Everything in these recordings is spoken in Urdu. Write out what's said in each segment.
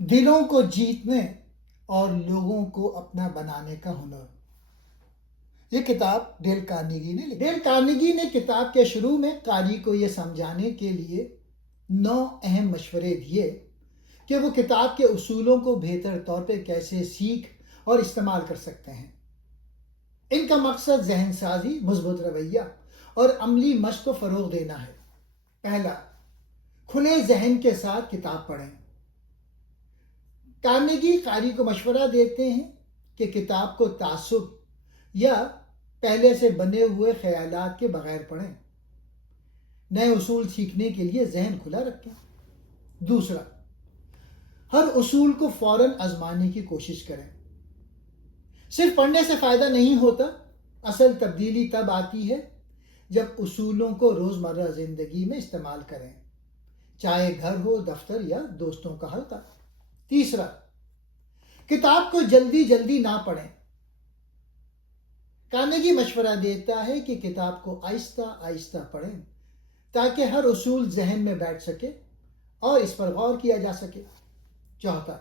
دلوں کو جیتنے اور لوگوں کو اپنا بنانے کا ہنر. یہ کتاب ڈیل کارنیگی نے لکھی. ڈیل کارنیگی نے کتاب کے شروع میں قاری کو یہ سمجھانے کے لیے 9 اہم مشورے دیے کہ وہ کتاب کے اصولوں کو بہتر طور پہ کیسے سیکھ اور استعمال کر سکتے ہیں. ان کا مقصد ذہن سازی، مثبت رویہ اور عملی مشق کو فروغ دینا ہے. پہلا، کھلے ذہن کے ساتھ کتاب پڑھیں. کارنیگی قاری کو مشورہ دیتے ہیں کہ کتاب کو تعصب یا پہلے سے بنے ہوئے خیالات کے بغیر پڑھیں. نئے اصول سیکھنے کے لیے ذہن کھلا رکھیں. دوسرا، ہر اصول کو فوراً آزمانے کی کوشش کریں. صرف پڑھنے سے فائدہ نہیں ہوتا. اصل تبدیلی تب آتی ہے جب اصولوں کو روزمرہ زندگی میں استعمال کریں، چاہے گھر ہو، دفتر یا دوستوں کا حلقہ. تیسرا، کتاب کو جلدی جلدی نہ پڑھیں. کارنیگی مشورہ دیتا ہے کہ کتاب کو آہستہ آہستہ پڑھیں تاکہ ہر اصول ذہن میں بیٹھ سکے اور اس پر غور کیا جا سکے. چوتھا،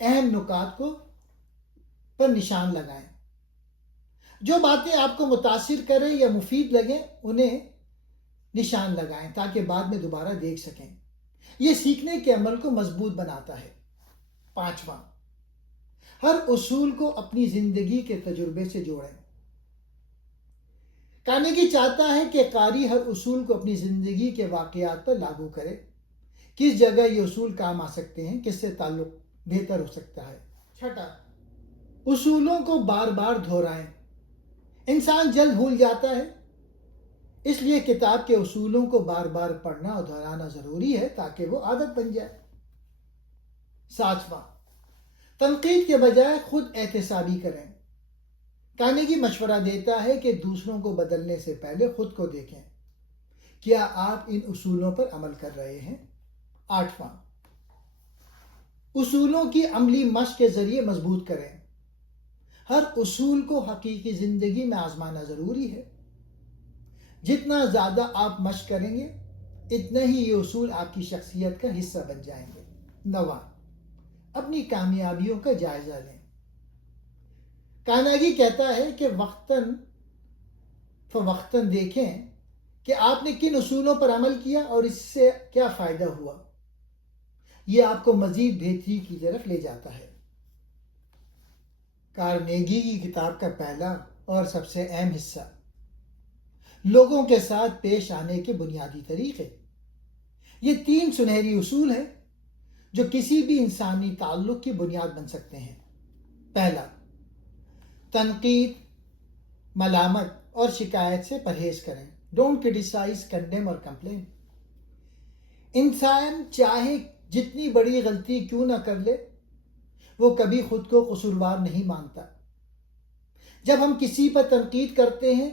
اہم نکات پر نشان لگائیں. جو باتیں آپ کو متاثر کریں یا مفید لگیں انہیں نشان لگائیں تاکہ بعد میں دوبارہ دیکھ سکیں. یہ سیکھنے کے عمل کو مضبوط بناتا ہے. پانچواں، ہر اصول کو اپنی زندگی کے تجربے سے جوڑیں. کارنیگی چاہتا ہے کہ قاری ہر اصول کو اپنی زندگی کے واقعات پر لاگو کرے. کس جگہ یہ اصول کام آ سکتے ہیں، کس سے تعلق بہتر ہو سکتا ہے. چھٹا، اصولوں کو بار بار دہرائیں. انسان جلد بھول جاتا ہے، اس لیے کتاب کے اصولوں کو بار بار پڑھنا اور دہرانا ضروری ہے تاکہ وہ عادت بن جائے. ساتواں، تنقید کے بجائے خود احتسابی کریں. کارنیگی مشورہ دیتا ہے کہ دوسروں کو بدلنے سے پہلے خود کو دیکھیں. کیا آپ ان اصولوں پر عمل کر رہے ہیں؟ آٹھواں، اصولوں کی عملی مشق کے ذریعے مضبوط کریں. ہر اصول کو حقیقی زندگی میں آزمانا ضروری ہے. جتنا زیادہ آپ مشق کریں گے اتنا ہی یہ اصول آپ کی شخصیت کا حصہ بن جائیں گے. نواں، اپنی کامیابیوں کا جائزہ لیں. کارنیگی کہتا ہے کہ وقتاً فوقتاً دیکھیں کہ آپ نے کن اصولوں پر عمل کیا اور اس سے کیا فائدہ ہوا. یہ آپ کو مزید بہتری کی طرف لے جاتا ہے. کارنیگی کی کتاب کا پہلا اور سب سے اہم حصہ، لوگوں کے ساتھ پیش آنے کے بنیادی طریقے. یہ 3 سنہری اصول ہیں جو کسی بھی انسانی تعلق کی بنیاد بن سکتے ہیں. پہلا، تنقید، ملامت اور شکایت سے پرہیز کریں. ڈونٹ کرٹیسائز، کنڈیم اور کمپلین. انسان چاہے جتنی بڑی غلطی کیوں نہ کر لے وہ کبھی خود کو قصوروار نہیں مانتا. جب ہم کسی پر تنقید کرتے ہیں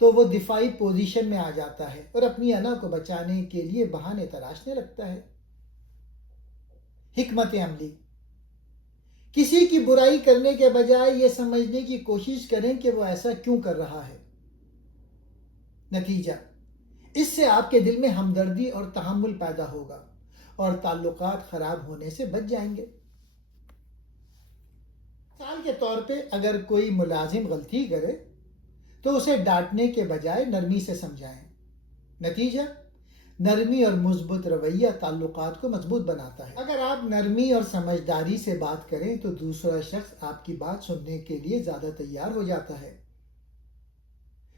تو وہ دفاعی پوزیشن میں آ جاتا ہے اور اپنی انا کو بچانے کے لیے بہانے تراشنے لگتا ہے. حکمت عملی، کسی کی برائی کرنے کے بجائے یہ سمجھنے کی کوشش کریں کہ وہ ایسا کیوں کر رہا ہے. نتیجہ، اس سے آپ کے دل میں ہمدردی اور تحمل پیدا ہوگا اور تعلقات خراب ہونے سے بچ جائیں گے. مثال کے طور پہ اگر کوئی ملازم غلطی کرے تو اسے ڈانٹنے کے بجائے نرمی سے سمجھائیں. نتیجہ، نرمی اور مثبت رویہ تعلقات کو مضبوط بناتا ہے. اگر آپ نرمی اور سمجھداری سے بات کریں تو دوسرا شخص آپ کی بات سننے کے لیے زیادہ تیار ہو جاتا ہے.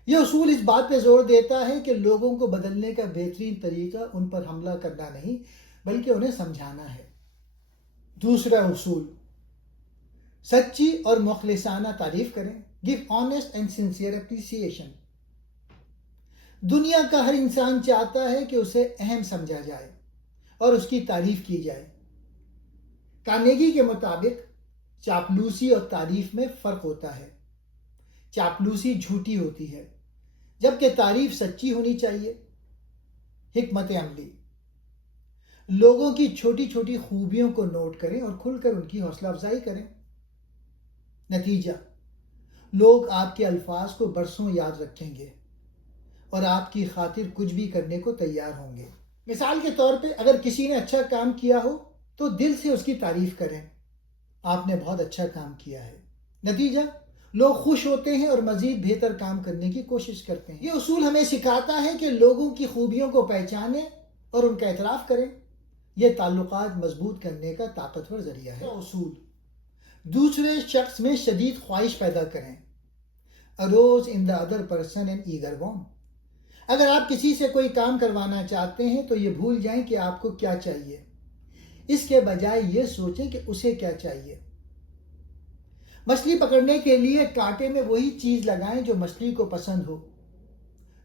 یہ اصول اس بات پہ زور دیتا ہے کہ لوگوں کو بدلنے کا بہترین طریقہ ان پر حملہ کرنا نہیں بلکہ انہیں سمجھانا ہے. دوسرا اصول، سچی اور مخلصانہ تعریف کریں. Give honest and sincere appreciation. دنیا کا ہر انسان چاہتا ہے کہ اسے اہم سمجھا جائے اور اس کی تعریف کی جائے. کارنیگی کے مطابق چاپلوسی اور تعریف میں فرق ہوتا ہے. چاپلوسی جھوٹی ہوتی ہے جبکہ تعریف سچی ہونی چاہیے. حکمت عملی، لوگوں کی چھوٹی چھوٹی خوبیوں کو نوٹ کریں اور کھل کر ان کی حوصلہ افزائی کریں. نتیجہ، لوگ آپ کے الفاظ کو برسوں یاد رکھیں گے اور آپ کی خاطر کچھ بھی کرنے کو تیار ہوں گے. مثال کے طور پہ اگر کسی نے اچھا کام کیا ہو تو دل سے اس کی تعریف کریں، آپ نے بہت اچھا کام کیا ہے۔ نتیجہ، لوگ خوش ہوتے ہیں اور مزید بہتر کام کرنے کی کوشش کرتے ہیں۔ یہ اصول ہمیں سکھاتا ہے کہ لوگوں کی خوبیوں کو پہچانیں اور ان کا اعتراف کریں۔ یہ تعلقات مضبوط کرنے کا طاقتور ذریعہ ہے۔ اصول: دوسرے شخص میں شدید خواہش پیدا کریں۔ Arouse in the other person an eager وارم۔ اگر آپ کسی سے کوئی کام کروانا چاہتے ہیں تو یہ بھول جائیں کہ آپ کو کیا چاہیے، اس کے بجائے یہ سوچیں کہ اسے کیا چاہیے۔ مچھلی پکڑنے کے لیے کانٹے میں وہی چیز لگائیں جو مچھلی کو پسند ہو،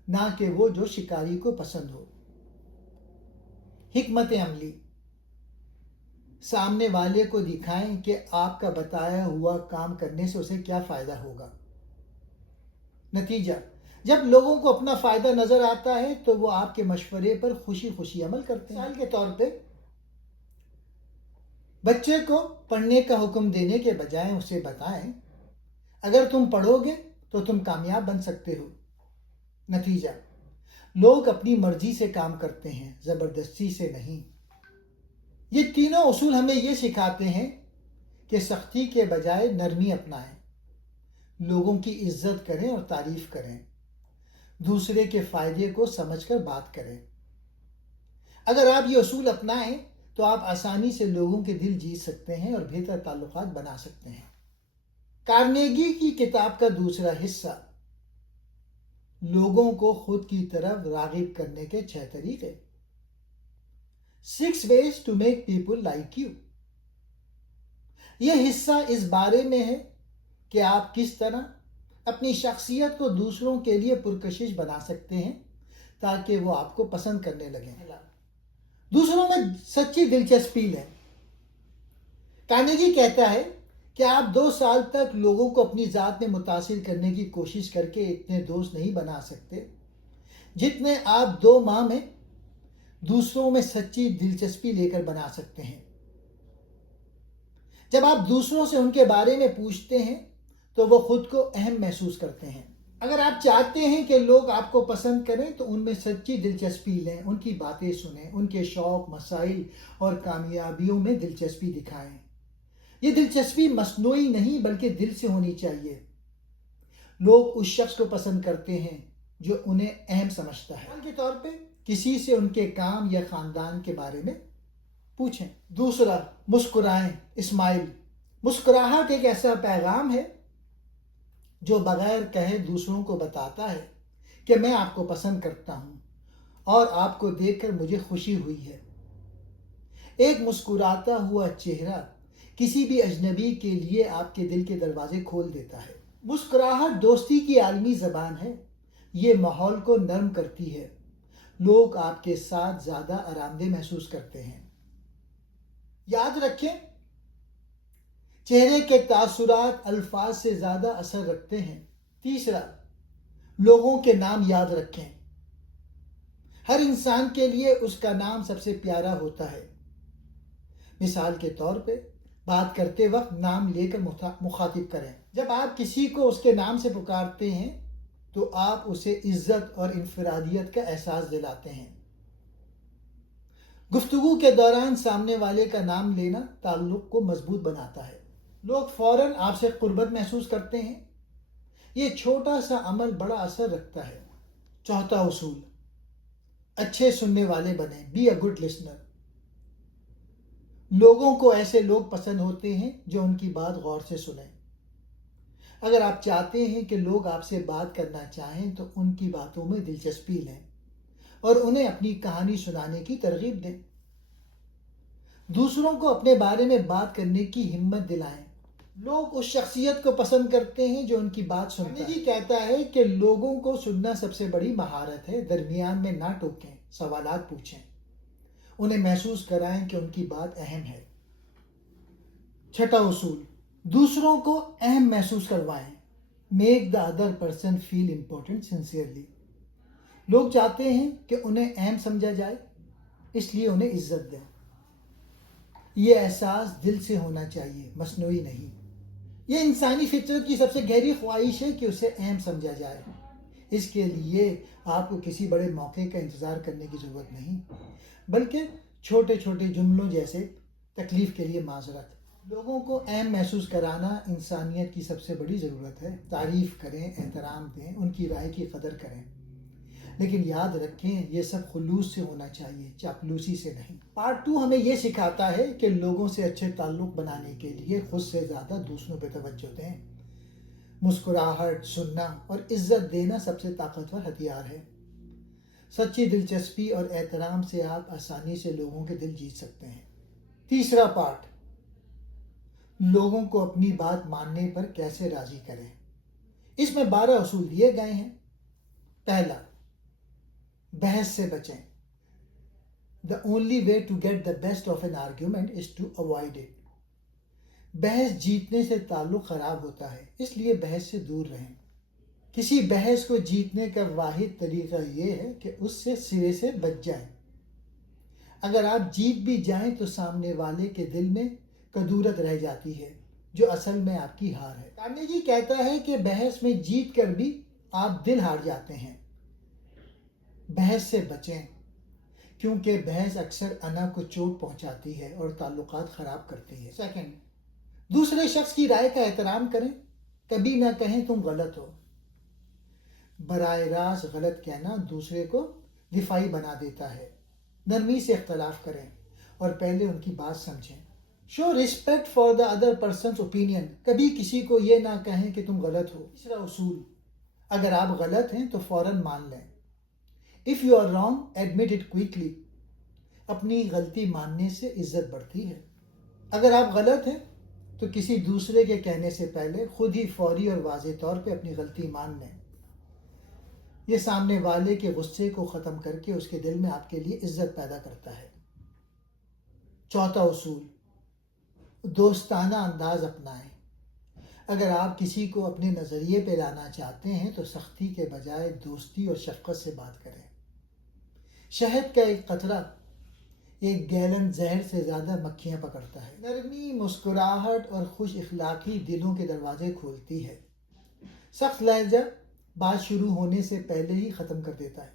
نہ کہ وہ جو شکاری کو پسند ہو۔ حکمت عملی: سامنے والے کو دکھائیں کہ آپ کا بتایا ہوا کام کرنے سے اسے کیا فائدہ ہوگا۔ نتیجہ، جب لوگوں کو اپنا فائدہ نظر آتا ہے تو وہ آپ کے مشورے پر خوشی خوشی عمل کرتے ہیں۔ مثال کے طور پہ، بچے کو پڑھنے کا حکم دینے کے بجائے اسے بتائیں، اگر تم پڑھو گے تو تم کامیاب بن سکتے ہو۔ نتیجہ، لوگ اپنی مرضی سے کام کرتے ہیں، زبردستی سے نہیں۔ یہ تینوں اصول ہمیں یہ سکھاتے ہیں کہ سختی کے بجائے نرمی اپنائیں، لوگوں کی عزت کریں اور تعریف کریں، دوسرے کے فائدے کو سمجھ کر بات کریں۔ اگر آپ یہ اصول اپنائیں تو آپ آسانی سے لوگوں کے دل جیت سکتے ہیں اور بہتر تعلقات بنا سکتے ہیں۔ کارنیگی کی کتاب کا دوسرا حصہ، لوگوں کو خود کی طرف راغب کرنے کے 6 طریقے۔ 6 ways to make people like you۔ یہ حصہ اس بارے میں ہے کہ آپ کس طرح اپنی شخصیت کو دوسروں کے لیے پرکشش بنا سکتے ہیں تاکہ وہ آپ کو پسند کرنے لگیں۔ دوسروں میں سچی دلچسپی لیں۔ کارنیگی کہتا ہے کہ آپ 2 سال تک لوگوں کو اپنی ذات میں متاثر کرنے کی کوشش کر کے اتنے دوست نہیں بنا سکتے جتنے آپ 2 ماہ میں دوسروں میں سچی دلچسپی لے کر بنا سکتے ہیں۔ جب آپ دوسروں سے ان کے بارے میں پوچھتے ہیں تو وہ خود کو اہم محسوس کرتے ہیں۔ اگر آپ چاہتے ہیں کہ لوگ آپ کو پسند کریں تو ان میں سچی دلچسپی لیں، ان کی باتیں سنیں، ان کے شوق، مسائل اور کامیابیوں میں دلچسپی دکھائیں۔ یہ دلچسپی مصنوعی نہیں بلکہ دل سے ہونی چاہیے۔ لوگ اس شخص کو پسند کرتے ہیں جو انہیں اہم سمجھتا ہے۔ مثال کے طور پہ، کسی سے ان کے کام یا خاندان کے بارے میں پوچھیں۔ دوسرا، مسکرائیں، اسمائل۔ مسکراہٹ ایک ایسا پیغام ہے جو بغیر کہے دوسروں کو بتاتا ہے کہ میں آپ کو پسند کرتا ہوں اور آپ کو دیکھ کر مجھے خوشی ہوئی ہے۔ ایک مسکراتا ہوا چہرہ کسی بھی اجنبی کے لیے آپ کے دل کے دروازے کھول دیتا ہے۔ مسکراہٹ دوستی کی عالمی زبان ہے۔ یہ ماحول کو نرم کرتی ہے۔ لوگ آپ کے ساتھ زیادہ آرام دہ محسوس کرتے ہیں۔ یاد رکھیں، چہرے کے تاثرات الفاظ سے زیادہ اثر رکھتے ہیں۔ تیسرا، لوگوں کے نام یاد رکھیں۔ ہر انسان کے لیے اس کا نام سب سے پیارا ہوتا ہے۔ مثال کے طور پہ، بات کرتے وقت نام لے کر مخاطب کریں۔ جب آپ کسی کو اس کے نام سے پکارتے ہیں تو آپ اسے عزت اور انفرادیت کا احساس دلاتے ہیں۔ گفتگو کے دوران سامنے والے کا نام لینا تعلق کو مضبوط بناتا ہے۔ لوگ فوراً آپ سے قربت محسوس کرتے ہیں۔ یہ چھوٹا سا عمل بڑا اثر رکھتا ہے۔ چوتھا اصول، اچھے سننے والے بنیں۔ Be a good listener. لوگوں کو ایسے لوگ پسند ہوتے ہیں جو ان کی بات غور سے سنیں۔ اگر آپ چاہتے ہیں کہ لوگ آپ سے بات کرنا چاہیں تو ان کی باتوں میں دلچسپی لیں اور انہیں اپنی کہانی سنانے کی ترغیب دیں۔ دوسروں کو اپنے بارے میں بات کرنے کی ہمت دلائیں۔ لوگ اس شخصیت کو پسند کرتے ہیں جو ان کی بات سنتا ہے۔ کارنیگی کہتا ہے کہ لوگوں کو سننا سب سے بڑی مہارت ہے۔ درمیان میں نہ ٹوکیں، سوالات پوچھیں، انہیں محسوس کرائیں کہ ان کی بات اہم ہے۔ چھٹا اصول، دوسروں کو اہم محسوس کروائیں۔ Make the other person feel important sincerely. لوگ چاہتے ہیں کہ انہیں اہم سمجھا جائے، اس لیے انہیں عزت دیں۔ یہ احساس دل سے ہونا چاہیے، مصنوعی نہیں۔ یہ انسانی فطرت کی سب سے گہری خواہش ہے کہ اسے اہم سمجھا جائے۔ اس کے لیے آپ کو کسی بڑے موقع کا انتظار کرنے کی ضرورت نہیں، بلکہ چھوٹے چھوٹے جملوں جیسے تکلیف کے لیے معذرت. لوگوں کو اہم محسوس کرانا انسانیت کی سب سے بڑی ضرورت ہے. تعریف کریں، احترام دیں، ان کی رائے کی قدر کریں، لیکن یاد رکھیں یہ سب خلوص سے ہونا چاہیے، چاپلوسی سے نہیں. پارٹ 2 ہمیں یہ سکھاتا ہے کہ لوگوں سے اچھے تعلق بنانے کے لیے خود سے زیادہ دوسروں پہ توجہ دیں. مسکراہٹ، سننا اور عزت دینا سب سے طاقتور ہتھیار ہے. سچی دلچسپی اور احترام سے آپ آسانی سے لوگوں کے دل جیت سکتے ہیں. تیسرا پارٹ، لوگوں کو اپنی بات ماننے پر کیسے راضی کریں. اس میں 12 اصول دیے گئے ہیں. پہلا، بحث سے بچیں. The only way to get the best of an argument is to avoid it. بحث جیتنے سے تعلق خراب ہوتا ہے، اس لیے بحث سے دور رہیں. کسی بحث کو جیتنے کا واحد طریقہ یہ ہے کہ اس سے سرے سے بچ جائیں. اگر آپ جیت بھی جائیں تو سامنے والے کے دل میں کدورت رہ جاتی ہے، جو اصل میں آپ کی ہار ہے. کارنیگی کہتا ہے کہ بحث میں جیت کر بھی آپ دل ہار جاتے ہیں. بحث سے بچیں، کیونکہ بحث اکثر انا کو چوٹ پہنچاتی ہے اور تعلقات خراب کرتی ہے. سیکنڈ، دوسرے شخص کی رائے کا احترام کریں. کبھی نہ کہیں تم غلط ہو. براہ راست غلط کہنا دوسرے کو دفاعی بنا دیتا ہے. نرمی سے اختلاف کریں اور پہلے ان کی بات سمجھیں. Show respect for the other person's opinion. کبھی کسی کو یہ نہ کہیں کہ تم غلط ہو. تیسرا اصول، اگر آپ غلط ہیں تو فوراً مان لیں. If you are wrong, admit it quickly. اپنی غلطی ماننے سے عزت بڑھتی ہے. اگر آپ غلط ہیں تو کسی دوسرے کے کہنے سے پہلے خود ہی فوری اور واضح طور پہ اپنی غلطی مان لیں. یہ سامنے والے کے غصے کو ختم کر کے اس کے دل میں آپ کے لیے عزت پیدا کرتا ہے. چوتھا اصول، دوستانہ انداز اپنائیں. اگر آپ کسی کو اپنے نظریے پہ لانا چاہتے ہیں تو سختی کے بجائے دوستی اور شفقت سے بات کریں. شہد کا ایک قطرہ ایک گیلن زہر سے زیادہ مکھیاں پکڑتا ہے. نرمی، مسکراہٹ اور خوش اخلاقی دلوں کے دروازے کھولتی ہے. سخت لہجہ بات شروع ہونے سے پہلے ہی ختم کر دیتا ہے.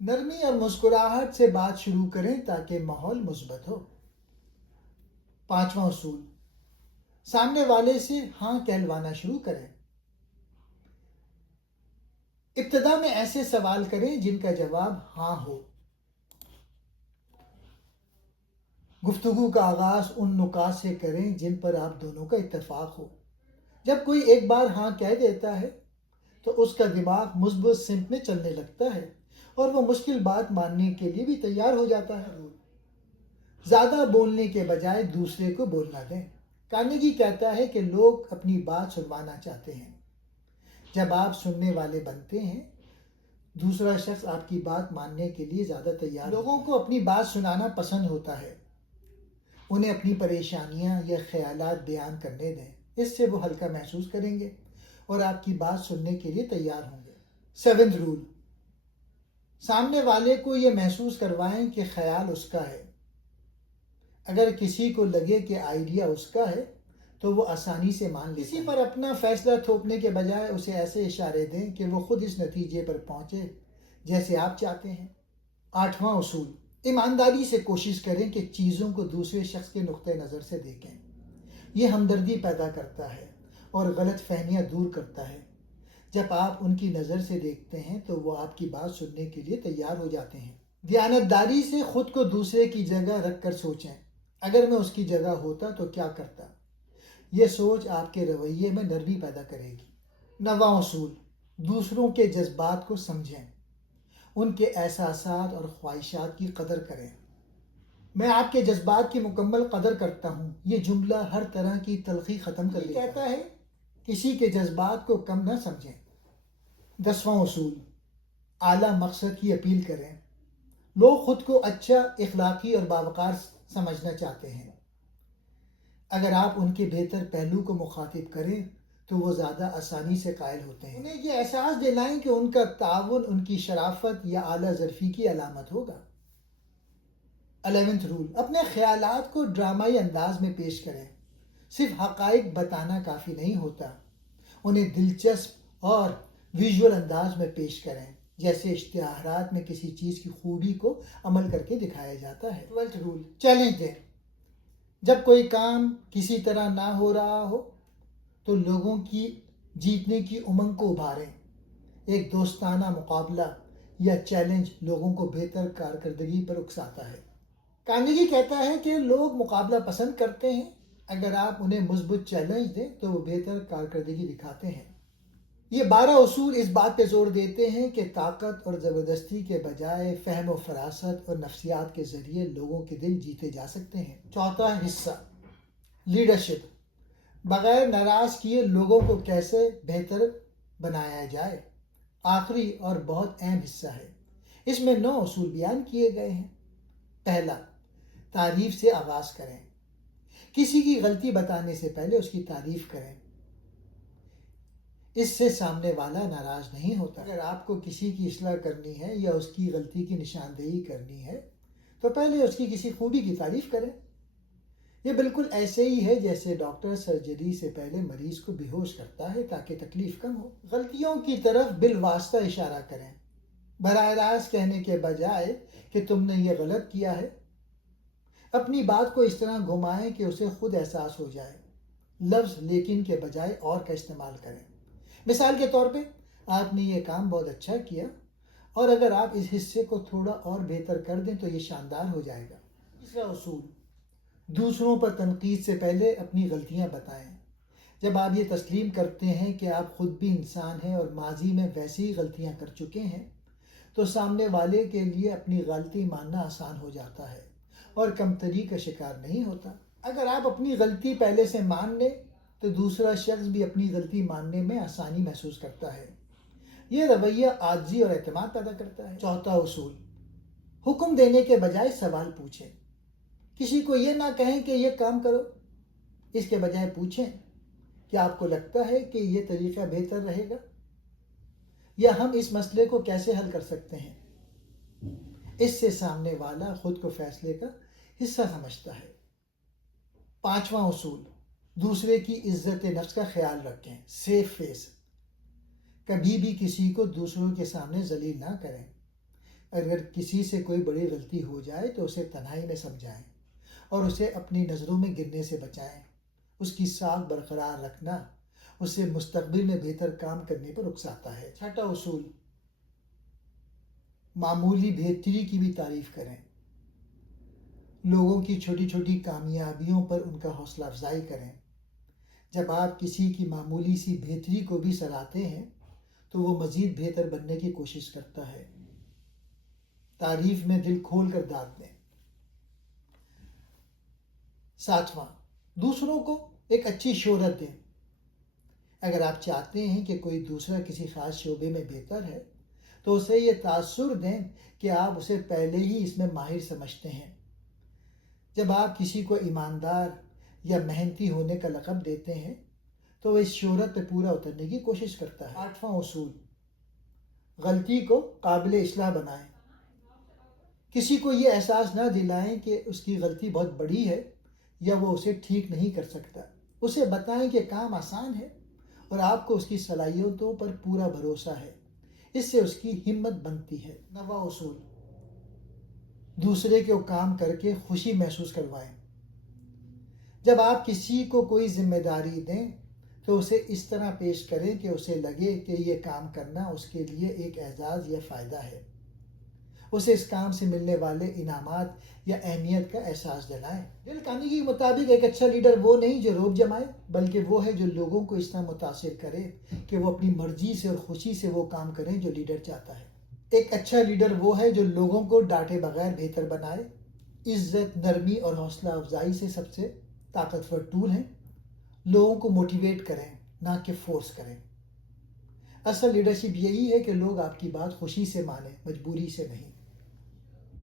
نرمی اور مسکراہٹ سے بات شروع کریں تاکہ ماحول مثبت ہو. پانچواں اصول، سامنے والے سے ہاں کہلوانا شروع کریں. ابتدا میں ایسے سوال کریں جن کا جواب ہاں ہو. گفتگو کا آغاز ان نکات سے کریں جن پر آپ دونوں کا اتفاق ہو. جب کوئی ایک بار ہاں کہہ دیتا ہے تو اس کا دماغ مثبت سمت میں چلنے لگتا ہے اور وہ مشکل بات ماننے کے لیے بھی تیار ہو جاتا ہے. زیادہ بولنے کے بجائے دوسرے کو بولنا دیں. کارنیگی کہتا ہے کہ لوگ اپنی بات سنوانا چاہتے ہیں. جب آپ سننے والے بنتے ہیں، دوسرا شخص آپ کی بات ماننے کے لیے زیادہ تیار. لوگوں کو اپنی بات سنانا پسند ہوتا ہے. انہیں اپنی پریشانیاں یا خیالات بیان کرنے دیں. اس سے وہ ہلکا محسوس کریں گے اور آپ کی بات سننے کے لیے تیار ہوں گے. 7th رول، سامنے والے کو یہ محسوس کروائیں کہ خیال اس کا ہے. اگر کسی کو لگے کہ آئیڈیا اس کا ہے تو وہ آسانی سے مان لیتا ہے. کسی پر اپنا فیصلہ تھوپنے کے بجائے اسے ایسے اشارے دیں کہ وہ خود اس نتیجے پر پہنچے جیسے آپ چاہتے ہیں. 8واں اصول، ایمانداری سے کوشش کریں کہ چیزوں کو دوسرے شخص کے نقطۂ نظر سے دیکھیں. یہ ہمدردی پیدا کرتا ہے اور غلط فہمیاں دور کرتا ہے. جب آپ ان کی نظر سے دیکھتے ہیں تو وہ آپ کی بات سننے کے لیے تیار ہو جاتے ہیں. دیانتداری سے خود کو دوسرے کی جگہ رکھ کر سوچیں. اگر میں اس کی جگہ ہوتا تو کیا کرتا؟ یہ سوچ آپ کے رویے میں نرمی پیدا کرے گی. 9واں اصول، دوسروں کے جذبات کو سمجھیں. ان کے احساسات اور خواہشات کی قدر کریں. میں آپ کے جذبات کی مکمل قدر کرتا ہوں. یہ جملہ ہر طرح کی تلخی ختم کر دیتا ہے. کہتا ہے کسی کے جذبات کو کم نہ سمجھیں. 10واں اصول، اعلیٰ مقصد کی اپیل کریں. لوگ خود کو اچھا، اخلاقی اور باوقار سمجھنا چاہتے ہیں. اگر آپ ان کے بہتر پہلو کو مخاطب کریں تو وہ زیادہ آسانی سے قائل ہوتے ہیں. انہیں یہ احساس دلائیں کہ ان کا تعاون ان کی شرافت یا اعلیٰ ظرفی کی علامت ہوگا. 11th رول، اپنے خیالات کو ڈرامائی انداز میں پیش کریں. صرف حقائق بتانا کافی نہیں ہوتا. انہیں دلچسپ اور ویژول انداز میں پیش کریں، جیسے اشتہارات میں کسی چیز کی خوبی کو عمل کر کے دکھایا جاتا ہے. 12th رول، چیلنج دیں. جب کوئی کام کسی طرح نہ ہو رہا ہو تو لوگوں کی جیتنے کی امنگ کو ابھاریں. ایک دوستانہ مقابلہ یا چیلنج لوگوں کو بہتر کارکردگی پر اکساتا ہے. کارنیگی کہتا ہے کہ لوگ مقابلہ پسند کرتے ہیں. اگر آپ انہیں مثبت چیلنج دیں تو وہ بہتر کارکردگی دکھاتے ہیں. یہ 12 اصول اس بات پہ زور دیتے ہیں کہ طاقت اور زبردستی کے بجائے فہم و فراست اور نفسیات کے ذریعے لوگوں کے دل جیتے جا سکتے ہیں. چوتھا حصہ، لیڈرشپ. بغیر ناراض کیے لوگوں کو کیسے بہتر بنایا جائے. آخری اور بہت اہم حصہ ہے. اس میں 9 اصول بیان کیے گئے ہیں. پہلا، تعریف سے آغاز کریں. کسی کی غلطی بتانے سے پہلے اس کی تعریف کریں. اس سے سامنے والا ناراض نہیں ہوتا. اگر آپ کو کسی کی اصلاح کرنی ہے یا اس کی غلطی کی نشاندہی کرنی ہے تو پہلے اس کی کسی خوبی کی تعریف کریں. یہ بالکل ایسے ہی ہے جیسے ڈاکٹر سرجری سے پہلے مریض کو بے ہوش کرتا ہے تاکہ تکلیف کم ہو. غلطیوں کی طرف بالواسطہ اشارہ کریں. براہ راست کہنے کے بجائے کہ تم نے یہ غلط کیا ہے، اپنی بات کو اس طرح گھمائیں کہ اسے خود احساس ہو جائے. لفظ لیکن کے بجائے اور کا استعمال کریں. مثال کے طور پہ، آپ نے یہ کام بہت اچھا کیا اور اگر آپ اس حصے کو تھوڑا اور بہتر کر دیں تو یہ شاندار ہو جائے گا. تیسرا اصول، دوسروں پر تنقید سے پہلے اپنی غلطیاں بتائیں. جب آپ یہ تسلیم کرتے ہیں کہ آپ خود بھی انسان ہیں اور ماضی میں ویسی ہی غلطیاں کر چکے ہیں تو سامنے والے کے لیے اپنی غلطی ماننا آسان ہو جاتا ہے اور کمتری کا شکار نہیں ہوتا. اگر آپ اپنی غلطی پہلے سے مان لیں تو دوسرا شخص بھی اپنی غلطی ماننے میں آسانی محسوس کرتا ہے. یہ رویہ عاجزی اور اعتماد پیدا کرتا ہے. چوتھا اصول، حکم دینے کے بجائے سوال پوچھیں. کسی کو یہ نہ کہیں کہ یہ کام کرو، اس کے بجائے پوچھیں کہ آپ کو لگتا ہے کہ یہ طریقہ بہتر رہے گا یا ہم اس مسئلے کو کیسے حل کر سکتے ہیں. اس سے سامنے والا خود کو فیصلے کا حصہ سمجھتا ہے. پانچواں اصول، دوسرے کی عزت نفس کا خیال رکھیں. Save face. کبھی بھی کسی کو دوسروں کے سامنے ذلیل نہ کریں. اگر کسی سے کوئی بڑی غلطی ہو جائے تو اسے تنہائی میں سمجھائیں اور اسے اپنی نظروں میں گرنے سے بچائیں. اس کی ساکھ برقرار رکھنا اسے مستقبل میں بہتر کام کرنے پر اکساتا ہے. چھٹا اصول، معمولی بہتری کی بھی تعریف کریں. لوگوں کی چھوٹی چھوٹی کامیابیوں پر ان کا حوصلہ افزائی کریں. جب آپ کسی کی معمولی سی بہتری کو بھی سراہتے ہیں تو وہ مزید بہتر بننے کی کوشش کرتا ہے. تعریف میں دل کھول کر داد دیں. ساتواں، دوسروں کو ایک اچھی شہرت دیں. اگر آپ چاہتے ہیں کہ کوئی دوسرا کسی خاص شعبے میں بہتر ہے تو اسے یہ تاثر دیں کہ آپ اسے پہلے ہی اس میں ماہر سمجھتے ہیں. جب آپ کسی کو ایماندار یا محنتی ہونے کا لقب دیتے ہیں تو وہ اس شہرت پہ پورا اترنے کی کوشش کرتا ہے. آٹھواں اصول، غلطی کو قابل اصلاح بنائیں. کسی کو یہ احساس نہ دلائیں کہ اس کی غلطی بہت بڑی ہے یا وہ اسے ٹھیک نہیں کر سکتا. اسے بتائیں کہ کام آسان ہے اور آپ کو اس کی صلاحیتوں پر پورا بھروسہ ہے. اس سے اس کی ہمت بنتی ہے. نواں اصول، دوسرے کو کام کر کے خوشی محسوس کروائیں. جب آپ کسی کو کوئی ذمہ داری دیں تو اسے اس طرح پیش کریں کہ اسے لگے کہ یہ کام کرنا اس کے لیے ایک اعزاز یا فائدہ ہے. اسے اس کام سے ملنے والے انعامات یا اہمیت کا احساس دلائیں. ڈیل کارنیگی کے مطابق ایک اچھا لیڈر وہ نہیں جو روب جمائے، بلکہ وہ ہے جو لوگوں کو اس طرح متاثر کرے کہ وہ اپنی مرضی سے اور خوشی سے وہ کام کریں جو لیڈر چاہتا ہے. ایک اچھا لیڈر وہ ہے جو لوگوں کو ڈانٹے بغیر بہتر بنائے. عزت، نرمی اور حوصلہ افزائی سے سب سے طاقتور ٹول ہیں. لوگوں کو موٹیویٹ کریں، نہ کہ فورس کریں. اصل لیڈرشپ یہی ہے کہ لوگ آپ کی بات خوشی سے مانیں، مجبوری سے نہیں.